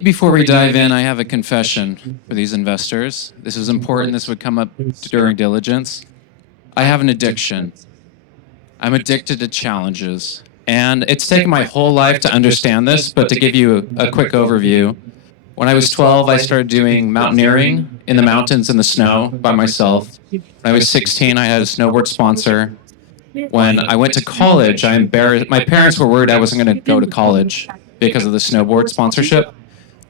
Before we dive in, I have a confession for these investors. This is important. This would come up during diligence. I have an addiction. I'm addicted to challenges. And it's taken my whole life to understand this, but to give you a quick overview, when I was 12, I started doing mountaineering in the mountains in the snow by myself. When I was 16, I had a snowboard sponsor. When I went to college, I embarrassed, my parents were worried I wasn't going to go to college because of the snowboard sponsorship.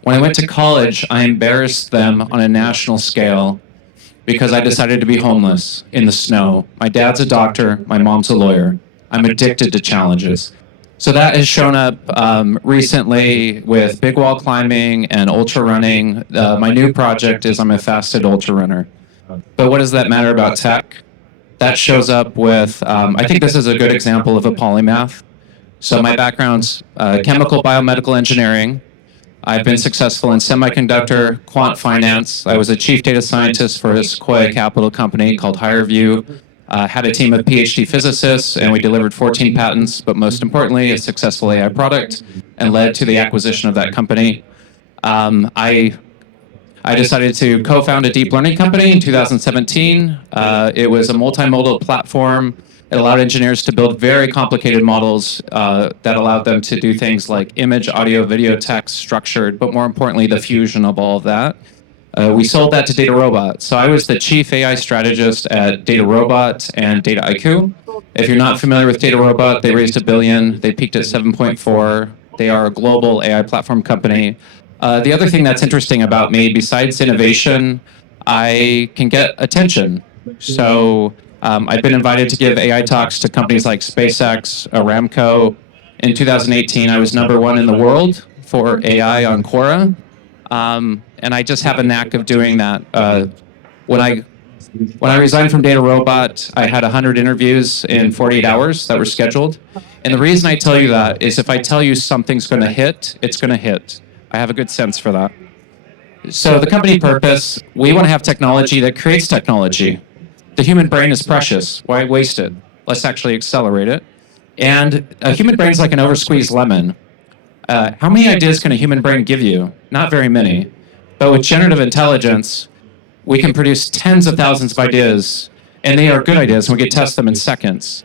When I went to college, I embarrassed them on a national scale because I decided to be homeless in the snow. My dad's a doctor, my mom's a lawyer. I'm addicted to challenges. So that has shown up recently with big wall climbing and ultra running. My new project is I'm a fasted ultra runner. But what does that matter about tech? That shows up with, I think this is a good example of a polymath. So my background's chemical biomedical engineering. I've been successful in semiconductor, quant finance. I was a chief data scientist for a Sequoia Capital company called HireView. Had a team of PhD physicists, and we delivered 14 patents, but most importantly, a successful AI product, and led to the acquisition of that company. I decided to co-found a deep learning company in 2017. It was a multimodal platform. It allowed engineers to build very complicated models that allowed them to do things like image, audio, video, text, structured, but more importantly, the fusion of all of that. We sold that to DataRobot. So I was the chief AI strategist at DataRobot and Dataiku. If you're not familiar with DataRobot, they raised $1 billion. They peaked at 7.4. They are a global AI platform company. The other thing that's interesting about me, besides innovation, I can get attention. So I've been invited to give AI talks to companies like SpaceX, Aramco. In 2018, I was #1 in the world for AI on Quora. And I just have a knack of doing that. When I resigned from DataRobot, I had 100 interviews in 48 hours that were scheduled. And the reason I tell you that is if I tell you something's going to hit, it's going to hit. I have a good sense for that. So the company purpose, we want to have technology that creates technology. The human brain is precious. Why waste it? Let's actually accelerate it. And a human brain is like an oversqueezed lemon. How many ideas can a human brain give you? Not very many. But with generative intelligence, we can produce tens of thousands of ideas, and they are good ideas, and we can test them in seconds.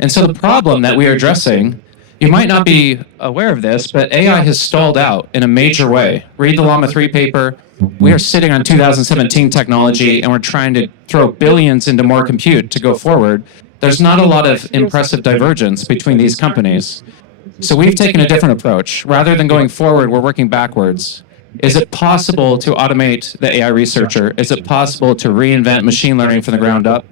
And so the problem that we are addressing, you might not be aware of this, but AI has stalled out in a major way. Read the Llama 3 paper. We are sitting on 2017 technology, and we're trying to throw billions into more compute to go forward. There's not a lot of impressive divergence between these companies. So we've taken a different approach. Rather than going forward, we're working backwards. Is it possible to automate the AI researcher? Is it possible to reinvent machine learning from the ground up?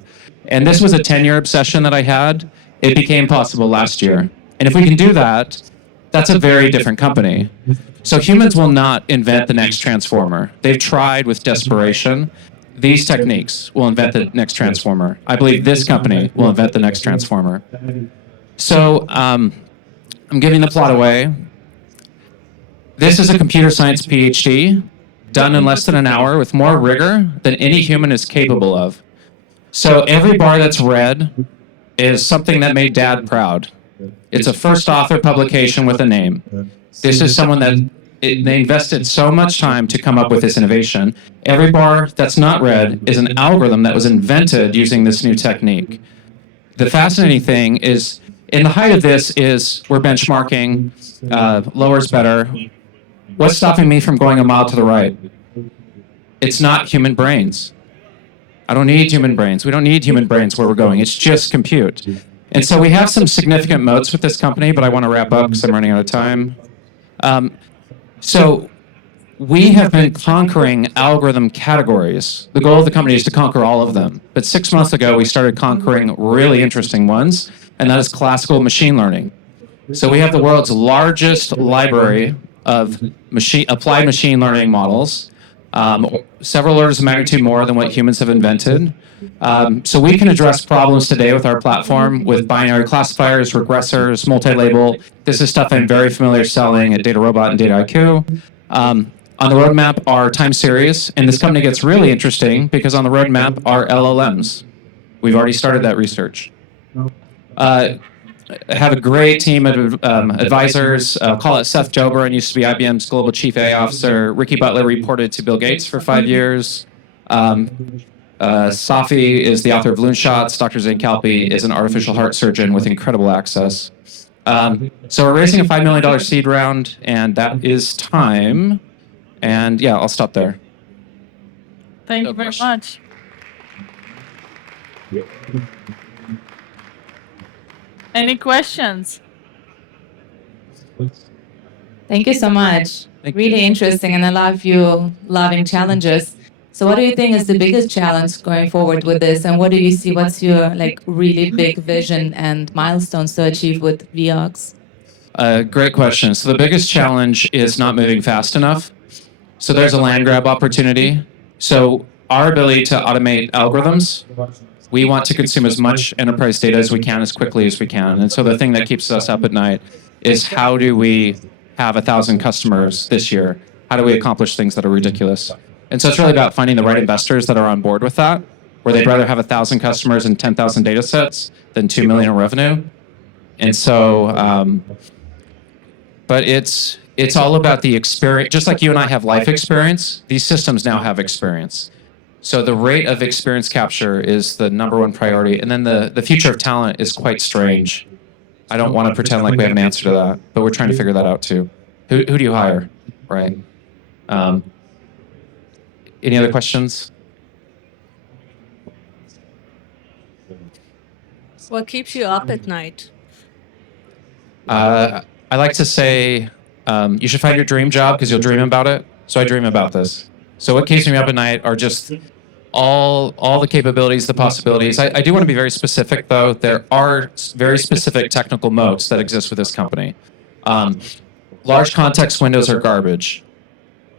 And this was a 10-year obsession that I had. It became possible last year. And if we can do that, that's a very different company. So humans will not invent the next transformer. They've tried with desperation. These techniques will invent the next transformer. I believe this company will invent the next transformer. So I'm giving the plot away. This is a computer science PhD done in less than an hour with more rigor than any human is capable of. So every bar that's red is something that made Dad proud. It's a first author publication with a name. This is someone that they invested so much time to come up with this innovation. Every bar that's not red is an algorithm that was invented using this new technique. The fascinating thing is, in the height of this is we're benchmarking, lower is better. What's stopping me from going a mile to the right? It's not human brains. I don't need human brains. We don't need human brains where we're going. It's just compute. And so we have some significant moats with this company, but I want to wrap up because I'm running out of time. So we have been conquering algorithm categories. The goal of the company is to conquer all of them. But 6 months ago, we started conquering really interesting ones, and that is classical machine learning. So we have the world's largest library of applied machine learning models, several orders of magnitude more than what humans have invented. So we can address problems today with our platform with binary classifiers, regressors, multi-label. This is stuff I'm very familiar selling at DataRobot and Dataiku. On the roadmap are time series, and this company gets really interesting because on the roadmap are LLMs. We've already started that research. have a great team of advisors. I'll call it Seth Joburn, used to be IBM's global chief AI officer. Ricky Butler reported to Bill Gates for 5 years. Safi is the author of Loon Shots. Dr. Zane Kalpi is an artificial heart surgeon with incredible access. So we're raising a $5 million seed round, and that is time. And yeah, I'll stop there. Thank you very much. Any questions? Thank you so much. Really interesting, and I love you loving challenges. So what do you think is the biggest challenge going forward with this, and what do you see, what's your really big vision and milestones to achieve with VEOX? Great question. So the biggest challenge is not moving fast enough. So there's a land grab opportunity. So our ability to automate algorithms, we want to consume as much enterprise data as we can, as quickly as we can. And so the thing that keeps us up at night is how do we have 1,000 customers this year? How do we accomplish things that are ridiculous? And so it's really about finding the right investors that are on board with that, where they'd rather have 1,000 customers and 10,000 data sets than 2 million in revenue. And so, but it's all about the experience. Just like you and I have life experience, these systems now have experience. So the rate of experience capture is the #1 priority. And then the future of talent is quite strange. I don't want to pretend like we have an answer to that, but we're trying to figure that out too. Who do you hire, right? Any other questions? What keeps you up at night? I like to say you should find your dream job because you'll dream about it. So I dream about this. So what keeps me up at night are just all the capabilities, the possibilities. I do want to be very specific, though. There are very specific technical moats that exist with this company. Large context windows are garbage.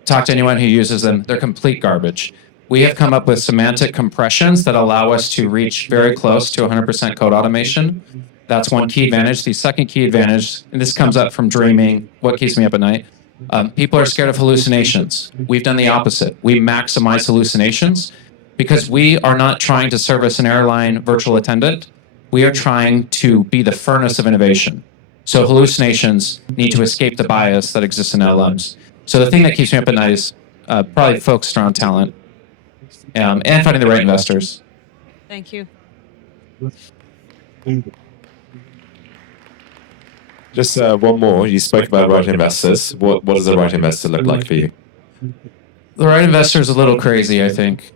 Talk to anyone who uses them. They're complete garbage. We have come up with semantic compressions that allow us to reach very close to 100% code automation. That's one key advantage. The second key advantage, and this comes up from dreaming, what keeps me up at night, people are scared of hallucinations. We've done the opposite. We maximize hallucinations because we are not trying to service an airline virtual attendant. We are trying to be the furnace of innovation. So hallucinations need to escape the bias that exists in LLMs. So the thing that keeps me up at night is probably focused around talent and finding the right investors. Thank you. Just one more. You spoke about right investors. What does the right investor look like for you? The right investor is a little crazy, I think.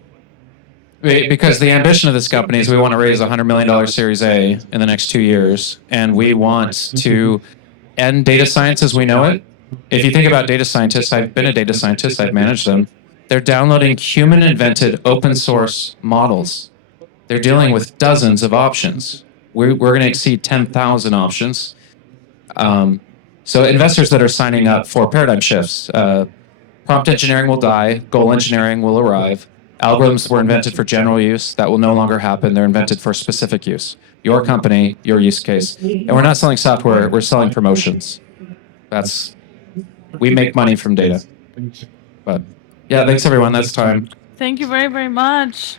Because the ambition of this company is we want to raise a $100 million Series A in the next 2 years, and we want to end data science as we know it. If you think about data scientists, I've been a data scientist, I've managed them. They're downloading human-invented open source models. They're dealing with dozens of options. We're going to exceed 10,000 options. So investors that are signing up for paradigm shifts, prompt engineering will die, goal engineering will arrive. Algorithms were invented for general use. That will no longer happen. They're invented for specific use. Your company, your use case. And we're not selling software, we're selling promotions. We make money from data. But yeah, thanks everyone. That's time. Thank you very, very much.